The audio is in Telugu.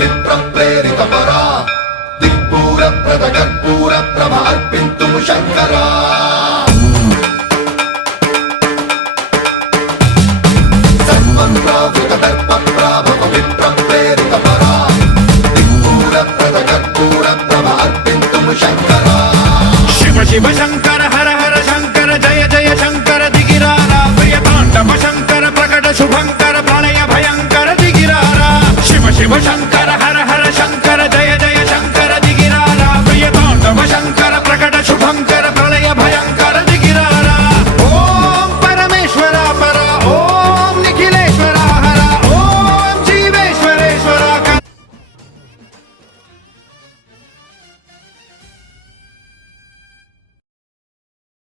పవిత్ర ప్రేరిత పరా దిక్పూర ప్రద కర్పూర ప్రభ అర్పింతుము శంకరా సన్మన్రావృత దర్ప ప్రాభ పవిత్ర ప్రేరిత పరా దిక్పూర ప్రద కర్పూర ప్రభ అర్పింతుము శంకరా శివ శివ శంకర హర హర శంకర జయ జయ శంకర దిగిరారా ప్రియ తాండవ శంకర ప్రకట శుభంకర ప్రళయ భయంకర దిగిరారా శివ శివ శంకర హర హర శంకర